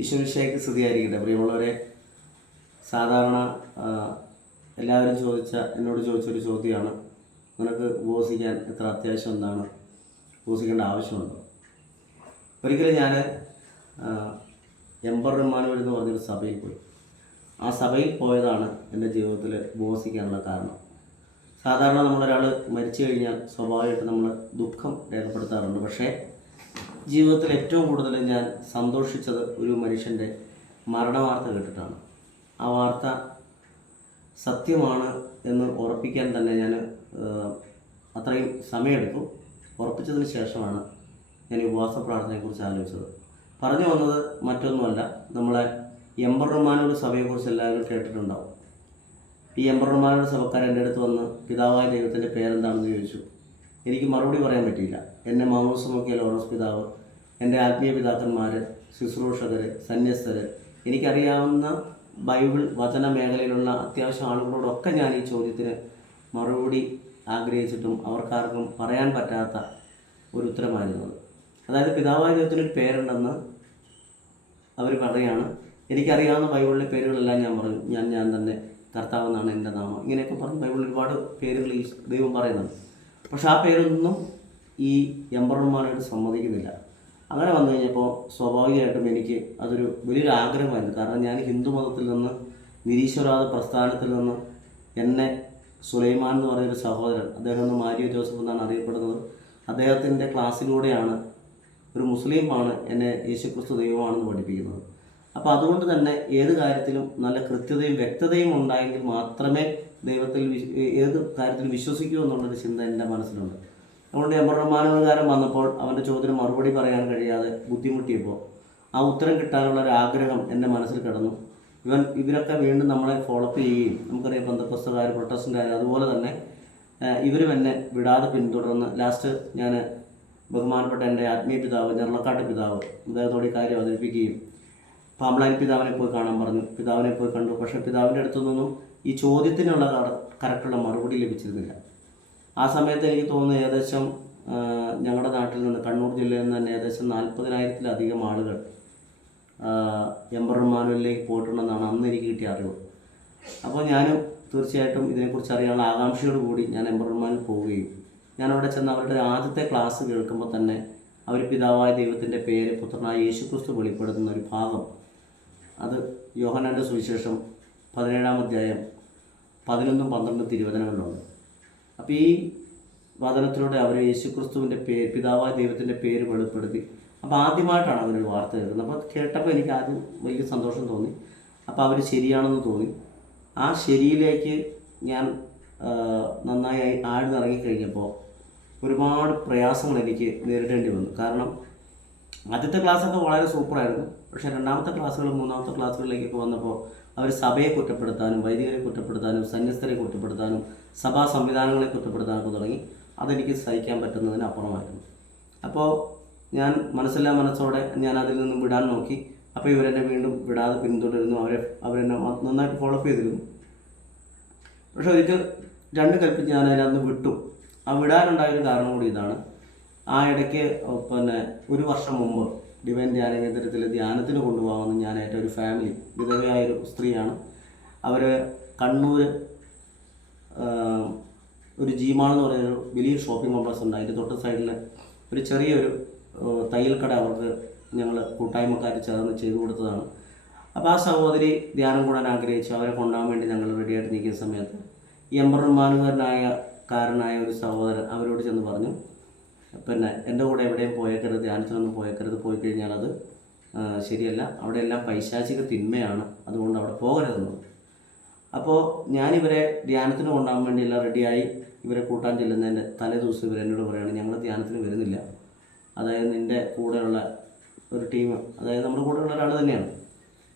ഈശ്വരശയ്ക്ക് സ്തുതിയായിരിക്കട്ടെ. പ്രിയമുള്ളവരെ സാധാരണ എല്ലാവരും ചോദിച്ച എന്നോട് ചോദിച്ചൊരു ചോദ്യമാണ്. നിനക്ക് ഉപവസിക്കാൻ എത്ര അത്യാവശ്യം എന്താണ്? ഉപവസിക്കേണ്ട ആവശ്യമുണ്ടോ? ഒരിക്കലും ഞാൻ എംബർ റഹ്മാനൂർ എന്ന് പറഞ്ഞൊരു സഭയിൽ പോയി. ആ സഭയിൽ പോയതാണ് എന്റെ ജീവിതത്തിൽ ഉപവസിക്കാനുള്ള കാരണം. സാധാരണ നമ്മളൊരാൾ മരിച്ചു കഴിഞ്ഞാൽ സ്വാഭാവികമായിട്ട് നമ്മൾ ദുഃഖം രേഖപ്പെടുത്താറുണ്ട്. പക്ഷേ ജീവിതത്തിൽ ഏറ്റവും കൂടുതൽ ഞാൻ സന്തോഷിച്ചത് ഒരു മനുഷ്യന്റെ മരണ വാർത്ത കേട്ടിട്ടാണ്. ആ വാർത്ത സത്യമാണ് എന്ന് ഉറപ്പിക്കാൻ തന്നെ ഞാൻ അത്രയും സമയമെടുത്തു. ഉറപ്പിച്ചതിന് ശേഷമാണ് ഞാൻ ഉപവാസ പ്രാർത്ഥനയെക്കുറിച്ച് ആലോചിച്ചത്. പറഞ്ഞു വന്നത് മറ്റൊന്നുമല്ല നമ്മളെ എംബർമാനോട് സഭയെക്കുറിച്ച് എല്ലാവരും കേട്ടിട്ടുണ്ടാവും. ഈ എംബറർമാരുടെ സഭക്കാർ എന്റെ അടുത്ത് വന്ന് പിതാവായ ദൈവത്തിന്റെ പേരെന്താണെന്ന് ചോദിച്ചു. എനിക്ക് മറുപടി പറയാൻ പറ്റിയില്ല. എന്റെ മാമോസ് നോക്കിയ ലോറൻസ് പിതാവ് എന്റെ ആത്മീയ പിതാക്കന്മാർ ശുശ്രൂഷകർ സന്യസ്തർ എനിക്കറിയാവുന്ന ബൈബിൾ വചന മേഖലയിലുള്ള അത്യാവശ്യം ആളുകളോടൊക്കെ ഞാൻ ഈ ചോദ്യത്തിന് മറുപടി ആഗ്രഹിച്ചിട്ടും അവർക്കാർക്കും പറയാൻ പറ്റാത്ത ഒരു ഉത്തരമായിരുന്നു അത്. അതായത് പിതാവായ ദൈവത്തിനൊരു പേരുണ്ടെന്ന് അവർ പറയുകയാണ്. എനിക്കറിയാവുന്ന ബൈബിളിലെ പേരുകളെല്ലാം ഞാൻ പറഞ്ഞു. ഞാൻ ഞാൻ തന്നെ കർത്താവെന്നാണ് എന്റെ നാമം. ഇങ്ങനെയൊക്കെ പറഞ്ഞ് ബൈബിളിൽ ഒരുപാട് പേരുകൾ ഈ ദൈവം പറയുന്നുണ്ട്. പക്ഷെ ആ പേരൊന്നും ഈ എംബറന്മാരായിട്ട് സമ്മതിക്കുന്നില്ല. അങ്ങനെ വന്നു കഴിഞ്ഞപ്പോൾ സ്വാഭാവികമായിട്ടും എനിക്ക് അതൊരു വലിയൊരു ആഗ്രഹമായിരുന്നു. കാരണം ഞാൻ ഹിന്ദു മതത്തിൽ നിന്ന് നിരീശ്വരാത പ്രസ്ഥാനത്തിൽ നിന്ന് എന്നെ സുലൈമാൻ എന്ന് പറയുന്ന ഒരു സഹോദരൻ അദ്ദേഹം ഒന്ന് മാരിയോ ജോസഫ് എന്നാണ് അറിയപ്പെടുന്നത് അദ്ദേഹത്തിന്റെ ക്ലാസ്സിലൂടെയാണ് ഒരു മുസ്ലിമാണ് എന്നെ യേശുക്രിസ്തു ദൈവമാണെന്ന് പഠിപ്പിക്കുന്നത്. അപ്പോൾ അതുകൊണ്ട് തന്നെ ഏത് കാര്യത്തിലും നല്ല കൃത്യതയും വ്യക്തതയും ഉണ്ടായെങ്കിൽ മാത്രമേ ദൈവത്തിൽ ഏത് കാര്യത്തിൽ വിശ്വസിക്കൂ എന്നുള്ളൊരു ചിന്ത എന്റെ മനസ്സിലുണ്ട്. അതുകൊണ്ട് എമ്പറമാനകാരൻ വന്നപ്പോൾ അവന്റെ ചോദ്യത്തിന് മറുപടി പറയാൻ കഴിയാതെ ബുദ്ധിമുട്ടിയപ്പോൾ ആ ഉത്തരം കിട്ടാനുള്ള ഒരു ആഗ്രഹം എന്റെ മനസ്സിൽ കിടന്നു. ഇവൻ ഇവരൊക്കെ വീണ്ടും നമ്മളെ ഫോളോ അപ്പ് ചെയ്യുകയും നമുക്കറിയാം ബന്ധപ്പുസ്തകാർ ആയാലും അതുപോലെ തന്നെ ഇവരും എന്നെ വിടാതെ പിന്തുടർന്ന് ലാസ്റ്റ് ഞാൻ ബഹുമാനപ്പെട്ട എന്റെ ആത്മീയ പിതാവ് ഞെറളക്കാട്ട് പിതാവ് അദ്ദേഹത്തോട് ഈ കാര്യം അവതരിപ്പിക്കുകയും പാമ്പളാരി പിതാവിനെ പോയി കാണാൻ പറഞ്ഞു. പിതാവിനെ പോയി കണ്ടു. പക്ഷേ പിതാവിന്റെ അടുത്തു നിന്നും ഈ ചോദ്യത്തിനുള്ള കറ- കറക്റ്റുള്ള മറുപടി ലഭിച്ചിരുന്നില്ല. ആ സമയത്ത് എനിക്ക് തോന്നുന്നു ഏകദേശം ഞങ്ങളുടെ നാട്ടിൽ നിന്ന് കണ്ണൂർ ജില്ലയിൽ നിന്ന് തന്നെ ഏകദേശം നാൽപ്പതിനായിരത്തിലധികം ആളുകൾ എംബർ മാനുവലിലേക്ക് പോയിട്ടുണ്ടെന്നാണ് അന്ന് എനിക്ക് കിട്ടിയ അറിവ്. അപ്പോൾ ഞാനും തീർച്ചയായിട്ടും ഇതിനെക്കുറിച്ച് അറിയാനുള്ള ആകാംക്ഷയോട് കൂടി ഞാൻ എംബർമാനിൽ പോവുകയും ഞാൻ അവിടെ ചെന്ന് അവരുടെ ആദ്യത്തെ ക്ലാസ് കേൾക്കുമ്പോൾ തന്നെ അവർ പിതാവായ ദൈവത്തിന്റെ പേര് പുത്രനായ യേശുക്രിസ്തു വെളിപ്പെടുത്തുന്ന ഒരു ഭാഗം അത് യോഹനാന്റെ സുവിശേഷം പതിനേഴാം അധ്യായം പതിനൊന്നും പന്ത്രണ്ടും തിരുവചനങ്ങളിലുണ്ട്. അപ്പോൾ ഈ വചനത്തിലൂടെ അവർ യേശുക്രിസ്തുവിന്റെ പേര് പിതാവായ ദൈവത്തിന്റെ പേര് വെളിപ്പെടുത്തി. അപ്പോൾ ആദ്യമായിട്ടാണ് അവരൊരു വാർത്ത കേൾക്കുന്നത്. അപ്പോൾ കേട്ടപ്പോൾ എനിക്ക് ആദ്യം വലിയ സന്തോഷം തോന്നി. അപ്പോൾ അവർ ശരിയാണെന്ന് തോന്നി. ആ ശരിയിലേക്ക് ഞാൻ നന്നായി ആഴ്ന്നിറങ്ങിക്കഴിഞ്ഞപ്പോൾ ഒരുപാട് പ്രയാസങ്ങൾ എനിക്ക് നേരിടേണ്ടി വന്നു. കാരണം ആദ്യത്തെ ക്ലാസ്സൊക്കെ വളരെ സൂപ്പറായിരുന്നു. പക്ഷേ രണ്ടാമത്തെ ക്ലാസ്സുകൾ മൂന്നാമത്തെ ക്ലാസ്സുകളിലേക്കൊക്കെ വന്നപ്പോൾ അവർ സഭയെ കുറ്റപ്പെടുത്താനും വൈദികരെ കുറ്റപ്പെടുത്താനും സന്യസ്തരെ കുറ്റപ്പെടുത്താനും സഭാ സംവിധാനങ്ങളെ കുറ്റപ്പെടുത്താനൊക്കെ തുടങ്ങി അതെനിക്ക് സഹിക്കാൻ പറ്റുന്നതിന് അപ്പുറമായിരുന്നു. അപ്പോൾ ഞാൻ മനസ്സില്ലാ മനസ്സോടെ ഞാൻ അതിൽ നിന്നും വിടാൻ നോക്കി. അപ്പോൾ ഇവരെന്നെ വീണ്ടും വിടാതെ പിന്തുടരുന്നു. അവരെ അവരെന്നെ നന്നായിട്ട് ഫോളോ അപ്പ് ചെയ്തിരുന്നു. പക്ഷെ ഒരിക്കൽ രണ്ട് കൽപ്പിച്ച് ഞാൻ അതിനകത്ത് വിട്ടു. ആ വിടാനുണ്ടായൊരു കാരണം കൂടി ഇതാണ്. ആ ഇടയ്ക്ക് പിന്നെ ഒരു വർഷം മുമ്പ് ഡിവൈൻ ധ്യാന കേന്ദ്രത്തിൽ ധ്യാനത്തിന് കൊണ്ടുപോകാമെന്ന് ഞാൻ ഏറ്റ ഒരു ഫാമിലി വിധവയായൊരു സ്ത്രീയാണ്. അവർ കണ്ണൂർ ഒരു ജീമാൾ എന്ന് പറയുന്നൊരു വലിയ ഷോപ്പിംഗ് കോംപ്ലക്സ് ഉണ്ട്. അതിന്റെ തൊട്ട് സൈഡിൽ ഒരു ചെറിയൊരു തയ്യൽ കട അവർക്ക് ഞങ്ങൾ കൂട്ടായ്മക്കാർ ചേർന്ന് ചെയ്തു കൊടുത്തതാണ്. അപ്പോൾ ആ സഹോദരി ധ്യാനം കൂടാൻ ആഗ്രഹിച്ചു. അവരെ കൊണ്ടുപോകാൻ വേണ്ടി ഞങ്ങൾ റെഡിയായിട്ട് നിൽക്കുന്ന സമയത്ത് ഈ എംബർമാനുകാരനായ കാരനായ ഒരു സഹോദരൻ അവരോട് ചെന്ന് പറഞ്ഞു പിന്നെ എന്റെ കൂടെ എവിടെയും പോയേക്കരുത് ധ്യാനത്തിനൊന്നും പോയേക്കരുത് പോയി കഴിഞ്ഞാൽ അത് ശരിയല്ല. അവിടെ എല്ലാം പൈശാചിക തിന്മയാണ്. അതുകൊണ്ട് അവിടെ പോകരുതെന്ന്. അപ്പോൾ ഞാനിവരെ ധ്യാനത്തിന് കൊണ്ടുപോകാൻ വേണ്ടി റെഡിയായി. ഇവരെ കൂട്ടാൻ ചെല്ലുന്നതിന്റെ തലേ ദിവസം ഇവർ എന്നോട് പറയുകയാണ് ഞങ്ങൾ ധ്യാനത്തിന് വരുന്നില്ല. അതായത് നിന്റെ കൂടെയുള്ള ഒരു ടീം അതായത് നമ്മുടെ കൂടെയുള്ള ഒരാൾ തന്നെയാണ്.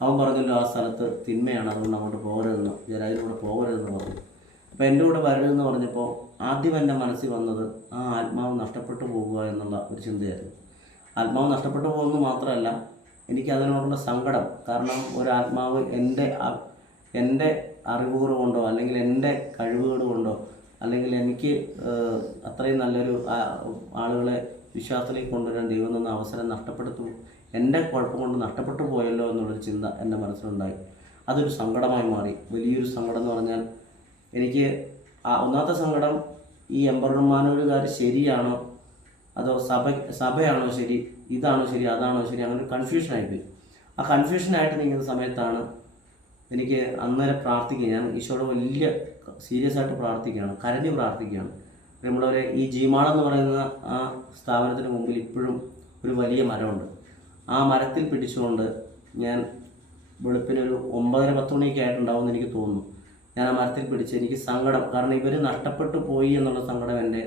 അവൻ പറഞ്ഞല്ലോ ആ സ്ഥലത്ത് തിന്മയാണ്. അതുകൊണ്ട് അങ്ങോട്ട് പോകരുതെന്ന്. ജരാജിലൂടെ പോകരുതെന്ന് പറഞ്ഞു. അപ്പോൾ എന്റെ കൂടെ വരരുതെന്ന് പറഞ്ഞപ്പോൾ ആദ്യം എന്റെ മനസ്സിൽ വന്നത് ആ ആത്മാവ് നഷ്ടപ്പെട്ടു പോകുക എന്നുള്ള ഒരു ചിന്തയായിരുന്നു. ആത്മാവ് നഷ്ടപ്പെട്ടു പോകുന്നത് മാത്രമല്ല എനിക്ക് അതിനോടുള്ള സങ്കടം കാരണം ഒരു ആത്മാവ് എന്റെ എന്റെ അറിവുകൾ കൊണ്ടോ അല്ലെങ്കിൽ എന്റെ കഴിവുകൾ കൊണ്ടോ അല്ലെങ്കിൽ എനിക്ക് അത്രയും നല്ലൊരു ആളുകളെ വിശ്വാസത്തിലേക്ക് കൊണ്ടുവരാൻ ദൈവം തന്ന അവസരം നഷ്ടപ്പെടുത്തു എന്റെ കുഴപ്പം കൊണ്ട് നഷ്ടപ്പെട്ടു പോയല്ലോ എന്നുള്ളൊരു ചിന്ത എന്റെ മനസ്സിലുണ്ടായി. അതൊരു സങ്കടമായി മാറി. വലിയൊരു സങ്കടം എന്ന് പറഞ്ഞാൽ എനിക്ക് ഒന്നാമത്തെ സങ്കടം ഈ എംബർമാനൂരുകാർ ശരിയാണോ? അതോ സഭ സഭയാണോ ശരി? ഇതാണോ ശരി? അതാണോ ശരി? അങ്ങനെ ഒരു കൺഫ്യൂഷനായിപ്പോയി ആ കൺഫ്യൂഷനായിട്ട് നിൽക്കുന്ന സമയത്താണ് എനിക്ക് അന്നേരം പ്രാർത്ഥിക്കുക. ഞാൻ ഈശോയോട് വലിയ സീരിയസ് ആയിട്ട് പ്രാർത്ഥിക്കുകയാണ്. കരഞ്ഞ് പ്രാർത്ഥിക്കുകയാണ്. നമ്മളവരെ ഈ ജീമാൾ എന്ന് പറയുന്ന ആ സ്ഥാപനത്തിന് മുമ്പിൽ ഇപ്പോഴും ഒരു വലിയ മരമുണ്ട്. ആ മരത്തിൽ പിടിച്ചുകൊണ്ട് ഞാൻ വെളുപ്പിനൊരു ഒമ്പതര പത്ത് മണിയൊക്കെ ആയിട്ടുണ്ടാവുമെന്ന് എനിക്ക് തോന്നുന്നു. ഞാൻ ആ മരത്തിൽ പിടിച്ച് എനിക്ക് സങ്കടം. കാരണം ഇവർ നഷ്ടപ്പെട്ടു പോയി എന്നുള്ള സങ്കടം എന്റെ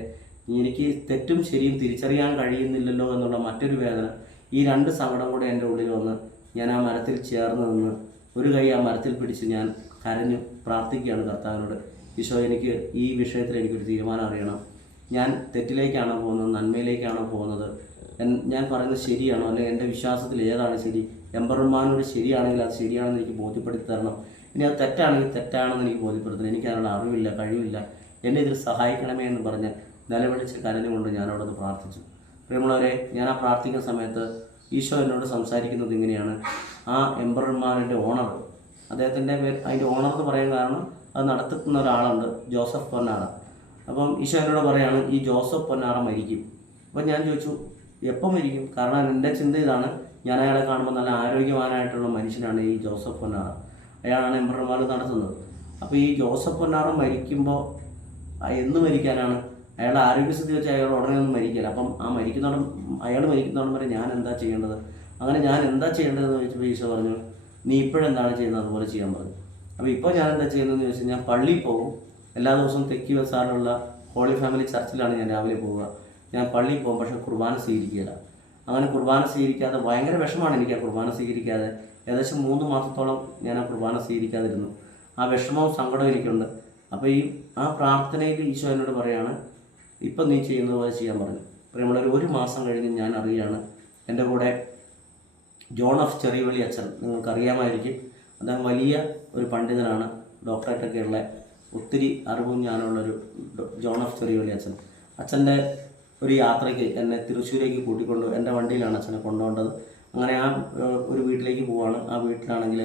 എനിക്ക് തെറ്റും ശരിയും തിരിച്ചറിയാൻ കഴിയുന്നില്ലല്ലോ എന്നുള്ള മറ്റൊരു വേദന ഈ രണ്ട് സങ്കടം കൂടെ എന്റെ ഉള്ളിൽ വന്ന് ഞാൻ ആ മരത്തിൽ ചേർന്ന് നിന്ന് ഒരു കൈ ആ മരത്തിൽ പിടിച്ച് ഞാൻ കരഞ്ഞു പ്രാർത്ഥിക്കുകയാണ് കർത്താവിനോട്. ഈശോ എനിക്ക് ഈ വിഷയത്തിൽ എനിക്കൊരു തീരുമാനം അറിയണം. ഞാൻ തെറ്റിലേക്കാണോ പോകുന്നത്? നന്മയിലേക്കാണോ പോകുന്നത്? ഞാൻ പറയുന്നത് ശരിയാണോ? അല്ലെങ്കിൽ എന്റെ വിശ്വാസത്തിൽ ഏതാണ് ശരി? എംബർമാനോട് ശരിയാണെങ്കിൽ അത് ശരിയാണെന്ന് എനിക്ക് ബോധ്യപ്പെടുത്തി തരണം. ഇനി അത് തെറ്റാണെങ്കിൽ തെറ്റാണെന്ന് എനിക്ക് ബോധ്യപ്പെടുത്തണം എനിക്ക് അതിനുള്ള അറിവില്ല കഴിവില്ല. എന്നെ ഇതിൽ സഹായിക്കണമേ എന്ന് പറഞ്ഞ് നിലവിളിച്ച് കരഞ്ഞുകൊണ്ട് ഞാൻ നിന്ന് പ്രാർത്ഥിച്ചു. പ്രിയമുള്ളവരെ ഞാൻ ആ പ്രാർത്ഥിക്കുന്ന സമയത്ത് ഈശോ എന്നോട് സംസാരിക്കുന്നത് ഇങ്ങനെയാണ്. ആ എംപ്രന്മാരുടെ ഓണർ അദ്ദേഹത്തിന്റെ പേര് അതിന്റെ ഓണർ എന്ന് പറയാൻ കാരണം അത് നടത്തുന്ന ഒരാളുണ്ട് ജോസഫ് പൊന്നാറ അപ്പം ഈശോ എന്നോട് പറയാണ് ഈ ജോസഫ് പൊന്നാറ മരിക്കും. അപ്പം ഞാൻ ചോദിച്ചു എപ്പം മരിക്കും? കാരണം എന്റെ ചിന്ത ഇതാണ് ഞാൻ അയാളെ കാണുമ്പോൾ നല്ല ആരോഗ്യവാനായിട്ടുള്ള മനുഷ്യനാണ് ഈ ജോസഫ് പൊന്നാറ അയാളാണ് എംബ്രമാർ നടത്തുന്നത്. അപ്പോൾ ഈ ജോസഫ് പൊന്നാറ മരിക്കുമ്പോൾ എന്ന് മരിക്കാനാണ്? അയാളുടെ ആരോഗ്യസ്ഥിതി വെച്ച് അയാൾ ഉടനെ ഒന്നും മരിക്കില്ല. അപ്പം ആ മരിക്കുന്നോടം അയാൾ മരിക്കുന്നോടം വരെ ഞാൻ എന്താ ചെയ്യേണ്ടത്? അങ്ങനെ ഞാൻ എന്താ ചെയ്യേണ്ടതെന്ന് ചോദിച്ചപ്പോൾ ഈശോ പറഞ്ഞു നീ ഇപ്പോഴെന്താണ് ചെയ്യുന്നത് അതുപോലെ ചെയ്യാൻ പറഞ്ഞു അപ്പോൾ ഇപ്പോൾ ഞാൻ എന്താ ചെയ്യുന്നതെന്ന് ചോദിച്ചാൽ ഞാൻ പള്ളിയിൽ പോകും. എല്ലാ ദിവസവും തെക്കി വസാറുള്ള ഹോളി ഫാമിലി ചർച്ചിലാണ് ഞാൻ രാവിലെ പോവുക. ഞാൻ പള്ളിയിൽ പോകും പക്ഷേ കുർബാന സ്വീകരിക്കില്ല അങ്ങനെ കുർബാന സ്വീകരിക്കാതെ ഭയങ്കര വിഷമാണ് എനിക്ക് ആ കുർബാന സ്വീകരിക്കാതെ. ഏകദേശം മൂന്ന് മാസത്തോളം ഞാൻ ആ കുർബാന സ്വീകരിക്കാതിരുന്നു. ആ വിഷമവും സങ്കടവും എനിക്കുണ്ട്. അപ്പോൾ ഈ ആ പ്രാർത്ഥനയിൽ ഈശോ എന്നോട് പറയാണ് ഇപ്പം നീ ചെയ്യുന്നത് പോലെ ചെയ്യാൻ പറഞ്ഞു. പ്രിയമുള്ളവർ ഒരു മാസം കഴിഞ്ഞ് ഞാൻ അറിയുകയാണ് എന്റെ കൂടെ ജോൺ ഓഫ് ചെറിയവള്ളി അച്ഛൻ നിങ്ങൾക്ക് അറിയാമായിരിക്കും അദ്ദേഹം വലിയ ഒരു പണ്ഡിതനാണ് ഡോക്ടറേറ്റൊക്കെ ഉള്ള ഒത്തിരി അറിവും ഞാനുള്ളൊരു ജോൺ ഓഫ് ചെറിയവള്ളി അച്ഛൻ. അച്ഛന്റെ ഒരു യാത്രയ്ക്ക് എന്നെ തൃശ്ശൂരേക്ക് കൂട്ടിക്കൊണ്ട് എന്റെ വണ്ടിയിലാണ് അച്ഛനെ കൊണ്ടുപോകേണ്ടത്. അങ്ങനെ ആ ഒരു വീട്ടിലേക്ക് പോവാണ്. ആ വീട്ടിലാണെങ്കിൽ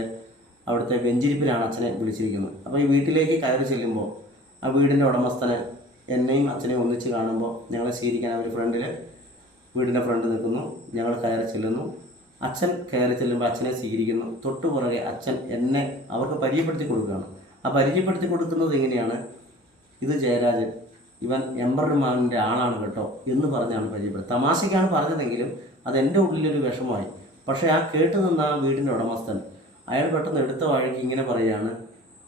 അവിടുത്തെ വെഞ്ചിരിപ്പിലാണ് അച്ഛനെ വിളിച്ചിരിക്കുന്നത്. അപ്പോൾ ഈ വീട്ടിലേക്ക് കയറി ചെല്ലുമ്പോൾ ആ വീടിന്റെ ഉടമസ്ഥനെ എന്നെയും അച്ഛനെയും ഒന്നിച്ച് കാണുമ്പോൾ ഞങ്ങളെ സ്വീകരിക്കാൻ അവർ ഫ്രണ്ടിൽ വീടിന്റെ ഫ്രണ്ട് നിൽക്കുന്നു. ഞങ്ങൾ കയറി ചെല്ലുന്നു. അച്ഛൻ കയറി ചെല്ലുമ്പോൾ അച്ഛനെ സ്വീകരിക്കുന്നു. തൊട്ടു പുറകെ അച്ഛൻ എന്നെ അവർക്ക് പരിചയപ്പെടുത്തി കൊടുക്കുകയാണ്. ആ പരിചയപ്പെടുത്തി കൊടുക്കുന്നത് എങ്ങനെയാണ്? ഇത് ജയരാജൻ ഇവൻ എംബർമാനിന്റെ ആളാണ് കേട്ടോ എന്ന് പറഞ്ഞാണ് പരിചയപ്പെടുന്നത്. തമാശയ്ക്കാണ് പറഞ്ഞതെങ്കിലും അത് ഉള്ളിലൊരു വിഷമമായി. പക്ഷേ ആ കേട്ട് നിന്ന ആ വീടിന്റെ ഉടമസ്ഥൻ? അയാൾ പെട്ടെന്ന് എടുത്ത വഴിക്ക് ഇങ്ങനെ പറയുകയാണ്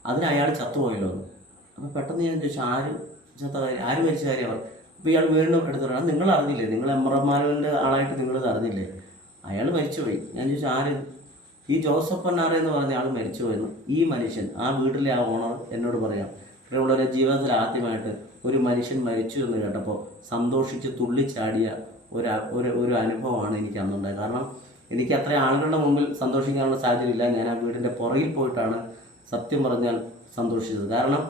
അതിന് അയാൾ ചത്തുപോയല്ലോ. എന്ന് അപ്പോൾ പെട്ടെന്ന് ഞാൻ ചോദിച്ചു ആര് ചത്ത കാര്യം? ആര് മരിച്ച കാര്യം? അവർ അപ്പോൾ ഇയാൾ വീണ്ടും എടുത്തു പറയാം നിങ്ങൾ അറിഞ്ഞില്ലേ? നിങ്ങൾ എംബർമാരുടെ ആളായിട്ട് നിങ്ങളിത് അറിഞ്ഞില്ലേ? അയാൾ മരിച്ചുപോയി. ഞാൻ ചോദിച്ചു ആര്? ഈ ജോസഫ് അന്നാറ എന്ന് പറഞ്ഞ ആൾ മരിച്ചുപോയെന്ന്. ഈ മനുഷ്യൻ ആ വീട്ടിലെ ആ ഓണർ എന്നോട് പറയാം പ്രിയമുള്ളവരെ ജീവിതത്തിൽ ആദ്യമായിട്ട് ഒരു മനുഷ്യൻ മരിച്ചു എന്ന് കേട്ടപ്പോൾ സന്തോഷിച്ച് തുള്ളിച്ചാടിയ ഒരു ഒരു അനുഭവമാണ് എനിക്ക് അന്നുണ്ടായത്. കാരണം എനിക്ക് അത്ര ആളുകളുടെ മുമ്പിൽ സന്തോഷിക്കാനുള്ള സാഹചര്യമില്ല. ഞാൻ ആ വീടിന്റെ പുറകിൽ പോയിട്ടാണ് സത്യം പറഞ്ഞാൽ സന്തോഷിച്ചത്. കാരണം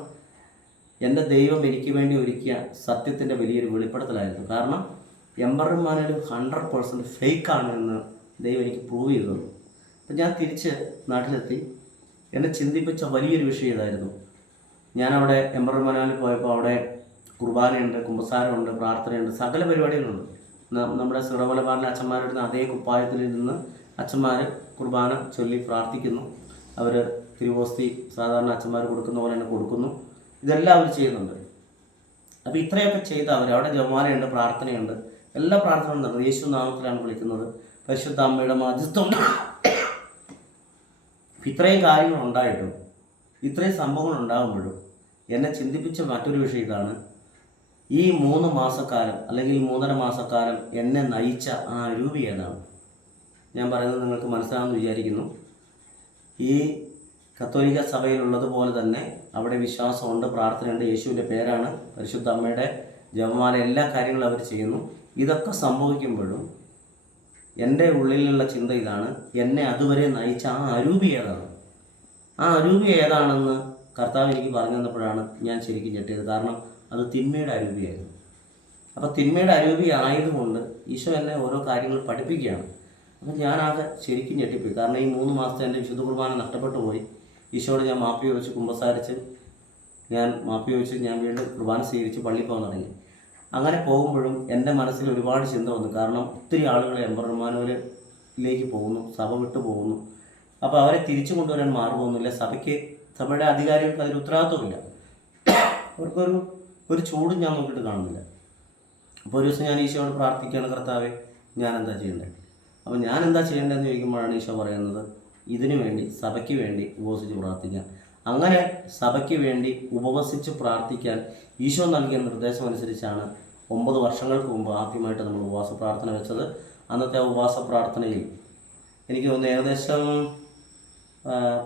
എന്റെ ദൈവം എനിക്ക് വേണ്ടി ഒരുക്കിയ സത്യത്തിന്റെ വലിയൊരു വെളിപ്പെടുത്തലായിരുന്നു. കാരണം എംബർമാനിൽ ഹൺഡ്രഡ് പേഴ്സന്റ് ഫേക്കാണ് എന്ന് ദൈവം എനിക്ക് പ്രൂവ് ചെയ്തു അപ്പം ഞാൻ തിരിച്ച് നാട്ടിലെത്തി. എന്നെ ചിന്തിപ്പിച്ച വലിയൊരു വിഷയം ഇതായിരുന്നു. ഞാനവിടെ അവിടെ മാനാലിൽ പോയപ്പോൾ അവിടെ കുർബാനയുണ്ട് കുമ്പസാരമുണ്ട് പ്രാർത്ഥനയുണ്ട് സകല പരിപാടികളുണ്ട്. നമ്മുടെ സിറമലബാറിലെ അച്ഛന്മാരുടെ അതേ കുപ്പായത്തിൽ നിന്ന് അച്ഛന്മാർ കുർബാന ചൊല്ലി പ്രാർത്ഥിക്കുന്നു. അവർ തിരുവോസ്തി സാധാരണ അച്ഛന്മാർ കൊടുക്കുന്ന പോലെ തന്നെ കൊടുക്കുന്നു. ഇതെല്ലാം അവർ ചെയ്യുന്നുണ്ട്. അപ്പോൾ ഇത്രയൊക്കെ ചെയ്ത് അവർ അവിടെ ജവമാലയുണ്ട് പ്രാർത്ഥനയുണ്ട്. എല്ലാ പ്രാർത്ഥനയും നടന്നു. യേശു നാമത്തിലാണ് വിളിക്കുന്നത്. പരിശുദ്ധ അമ്മയുടെ മാധ്യസ്ഥം. ഇത്രയും കാര്യങ്ങൾ ഉണ്ടായിട്ടും ഇത്രയും സംഭവങ്ങൾ ഉണ്ടാകുമ്പോഴും എന്നെ ചിന്തിപ്പിച്ച മറ്റൊരു വിഷയം ഇതാണ്. ഈ മൂന്ന് മാസക്കാലം അല്ലെങ്കിൽ മൂന്നര മാസക്കാലം എന്നെ നയിച്ച ആ രൂപി ഏതാണ്? ഞാൻ പറയുന്നത് നിങ്ങൾക്ക് മനസ്സിലാകുമെന്ന് വിചാരിക്കുന്നു. ഈ കത്തോലിക്ക സഭയിലുള്ളതുപോലെ തന്നെ അവിടെ വിശ്വാസമുണ്ട് പ്രാർത്ഥനയുണ്ട് യേശുവിന്റെ പേരാണ് പരിശുദ്ധ അമ്മയുടെ ജപമാല എല്ലാ കാര്യങ്ങളും അവർ ചെയ്യുന്നു. ഇതൊക്കെ സംഭവിക്കുമ്പോഴും എന്റെ ഉള്ളിലുള്ള ചിന്ത ഇതാണ് എന്നെ അതുവരെ നയിച്ച ആ അരൂപി ഏതാണ്? ആ അരൂപി ഏതാണെന്ന് കർത്താവ് എനിക്ക് പറഞ്ഞു തന്നപ്പോഴാണ് ഞാൻ ശരിക്കും ഞെട്ടിയത്. കാരണം അത് തിന്മയുടെ അരൂപിയായിരുന്നു. അപ്പോൾ തിന്മയുടെ അരൂപി ആയതുകൊണ്ട് ഈശോ എന്നെ ഓരോ കാര്യങ്ങൾ പഠിപ്പിക്കുകയാണ്. അപ്പം ഞാനാകെ ശരിക്കും ഞെട്ടിപ്പോയി. കാരണം ഈ മൂന്ന് മാസത്തെ എന്റെ വിശുദ്ധ കുർബാന നഷ്ടപ്പെട്ടു പോയി. ഈശോയോട് ഞാൻ മാപ്പി ചോദിച്ച് കുമ്പസാരിച്ച് ഞാൻ മാപ്പി ചോദിച്ച് ഞാൻ വീണ്ടും കുർബാന സ്വീകരിച്ച് പള്ളിയിൽ പോകാൻ തുടങ്ങി. അങ്ങനെ പോകുമ്പോഴും എന്റെ മനസ്സിൽ ഒരുപാട് ചിന്ത വന്നു. കാരണം ഒത്തിരി ആളുകൾ എംബർമാനൂരിലേക്ക് പോകുന്നു സഭ വിട്ടു പോകുന്നു. അപ്പോൾ അവരെ തിരിച്ചു കൊണ്ടുവരാൻ മാർഗമൊന്നുമില്ല. സഭയ്ക്ക് സഭയുടെ അധികാരികൾക്ക് അതിൽ ഉത്തരവാദിത്വമില്ല. അവർക്കൊരു ഒരു ചൂടും ഞാൻ നോക്കിയിട്ട് കാണുന്നില്ല. അപ്പോൾ ഒരു ദിവസം ഞാൻ ഈശോയോട് പ്രാർത്ഥിക്കുകയാണ് കർത്താവെ ഞാൻ എന്താ ചെയ്യേണ്ടത് അപ്പോൾ ഞാൻ എന്താ ചെയ്യേണ്ടതെന്ന് ചോദിക്കുമ്പോഴാണ് ഈശോ പറയുന്നത് ഇതിനു വേണ്ടി സഭയ്ക്ക് വേണ്ടി ഉപവസിച്ച് പ്രാർത്ഥിക്കാൻ അങ്ങനെ സഭയ്ക്ക് വേണ്ടി ഉപവസിച്ച് പ്രാർത്ഥിക്കാൻ ഈശോ നൽകിയ നിർദ്ദേശം അനുസരിച്ചാണ് ഒമ്പത് വർഷങ്ങൾക്ക് മുമ്പ് ആദ്യമായിട്ട് നമ്മൾ ഉപവാസ പ്രാർത്ഥന വെച്ചത്. അന്നത്തെ ആ ഉപവാസ പ്രാർത്ഥനയിൽ എനിക്ക് തോന്നുന്നു ഏകദേശം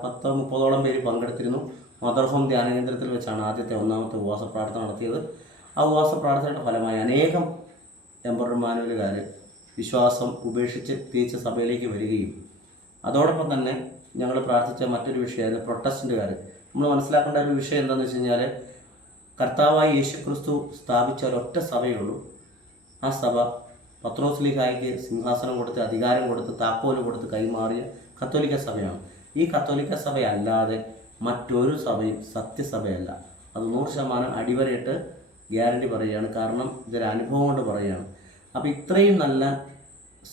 പത്ത് മുപ്പതോളം പേര് പങ്കെടുത്തിരുന്നു. മദർ ഹോം ധ്യാന കേന്ദ്രത്തിൽ വെച്ചാണ് ആദ്യത്തെ ഒന്നാമത്തെ ഉപവാസ പ്രാർത്ഥന നടത്തിയത്. ആ ഉപവാസ പ്രാർത്ഥനയുടെ ഫലമായി അനേകം എംബർമാനുവലുകാർ വിശ്വാസം ഉപേക്ഷിച്ച് തിരിച്ച് സഭയിലേക്ക് വരികയും അതോടൊപ്പം തന്നെ ഞങ്ങൾ പ്രാർത്ഥിച്ച മറ്റൊരു വിഷയമായിരുന്നു കാര്യം നമ്മൾ മനസ്സിലാക്കേണ്ട ഒരു വിഷയം എന്താണെന്ന് വെച്ച് കഴിഞ്ഞാൽ കർത്താവായി യേശുക്രിസ്തു സ്ഥാപിച്ച ഒരൊറ്റ സഭയുള്ളൂ. ആ സഭ പത്രോസ്ലിഹായിക്ക് സിംഹാസനം കൊടുത്ത് അധികാരം കൊടുത്ത് താക്കോൽ കൊടുത്ത് കൈമാറിയ കത്തോലിക്ക സഭയാണ്. ഈ കത്തോലിക്ക സഭയല്ലാതെ മറ്റൊരു സഭയും സത്യസഭയല്ല. അത് നൂറ് ശതമാനം അടിവരയിട്ട് ഗ്യാരണ്ടി പറയുകയാണ്. കാരണം ഇതൊരു അനുഭവം കൊണ്ട് പറയുകയാണ്. അപ്പോൾ ഇത്രയും നല്ല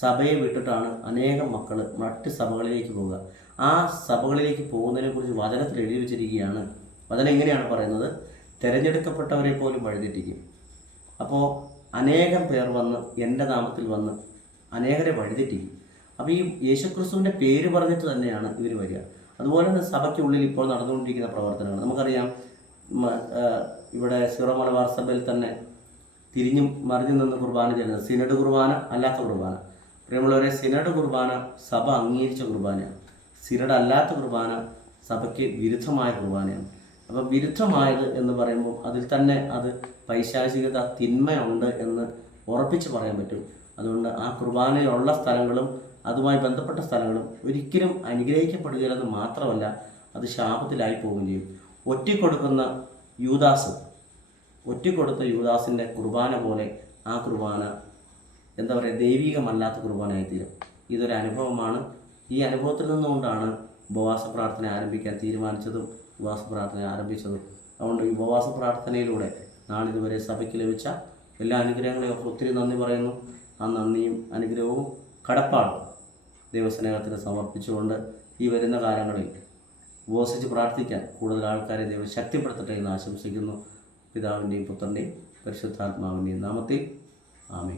സഭയെ വിട്ടിട്ടാണ് അനേകം മക്കൾ മറ്റ് സഭകളിലേക്ക് പോവുക. ആ സഭകളിലേക്ക് പോകുന്നതിനെ കുറിച്ച് വചനത്തിൽ എഴുതി വെച്ചിരിക്കുകയാണ്. വചനം എങ്ങനെയാണ് പറയുന്നത്. തിരഞ്ഞെടുക്കപ്പെട്ടവരെ പോലും വഴിതെറ്റിക്കും. അപ്പോൾ അനേകം പേർ വന്ന് എന്റെ നാമത്തിൽ വന്ന് അനേകരെ വഴിതെറ്റിക്കും. അപ്പോൾ ഈ യേശുക്രിസ്തുവിന്റെ പേര് പറഞ്ഞിട്ട് തന്നെയാണ് ഇവർ വരിക. അതുപോലെ തന്നെ സഭയ്ക്കുള്ളിൽ ഇപ്പോൾ നടന്നുകൊണ്ടിരിക്കുന്ന പ്രവർത്തനങ്ങൾ. നമുക്കറിയാം ഇവിടെ സീറോ മലബാർ സഭയിൽ തന്നെ തിരിഞ്ഞു മറിഞ്ഞു നിന്ന് കുർബാന ചെയ്യുന്നത് സിനഡ് കുർബാന അല്ലാത്ത കുർബാന. പ്രിയമുള്ളവരെ സിനഡ് കുർബാന സഭ അംഗീകരിച്ച കുർബാനയാണ്. സിനഡ് അല്ലാത്ത കുർബാന സഭയ്ക്ക് വിരുദ്ധമായ കുർബാനയാണ്. അപ്പോൾ വിരുദ്ധമായത് എന്ന് പറയുമ്പോൾ അതിൽ തന്നെ അത് പൈശാചികത തിന്മയുണ്ട് എന്ന് ഉറപ്പിച്ച് പറയാൻ പറ്റും. അതുകൊണ്ട് ആ കുർബാനയിലുള്ള സ്ഥലങ്ങളും അതുമായി ബന്ധപ്പെട്ട സ്ഥലങ്ങളും ഒരിക്കലും അനുഗ്രഹിക്കപ്പെടുകയില്ലെന്ന് മാത്രമല്ല അത് ശാപത്തിലായി പോവുകയും ചെയ്യും. ഒറ്റിക്കൊടുക്കുന്ന യൂദാസ് ഒറ്റിക്കൊടുത്ത യൂദാസിന്റെ കുർബാന പോലെ ആ കുർബാന എന്താ പറയുക ദൈവികമല്ലാത്ത കുർബാനയായിത്തീരും. ഇതൊരു അനുഭവമാണ്. ഈ അനുഭവത്തിൽ നിന്നുകൊണ്ടാണ് ഉപവാസ പ്രാർത്ഥന ആരംഭിക്കാൻ തീരുമാനിച്ചതും ഉപവാസ പ്രാർത്ഥന ആരംഭിച്ചതും. അതുകൊണ്ട് ഈ ഉപവാസ പ്രാർത്ഥനയിലൂടെ നാളിതുവരെ സഭയ്ക്ക് ലഭിച്ച എല്ലാ അനുഗ്രഹങ്ങളെയും ഒത്തിരി നന്ദി പറയുന്നു. ആ നന്ദിയും അനുഗ്രഹവും കടപ്പാടും. ദൈവസ്നേഹത്തിന് സമർപ്പിച്ചുകൊണ്ട് ഈ വരുന്ന കാലങ്ങളിൽ ഉപവസിച്ച് പ്രാർത്ഥിക്കാൻ കൂടുതൽ ആൾക്കാരെ ദൈവം ശക്തിപ്പെടുത്തട്ടെ എന്ന് ആശംസിക്കുന്നു. പിതാവിന്റെയും പുത്രന്റെയും പരിശുദ്ധാത്മാവിന്റെയും നാമത്തിൽ ആമേ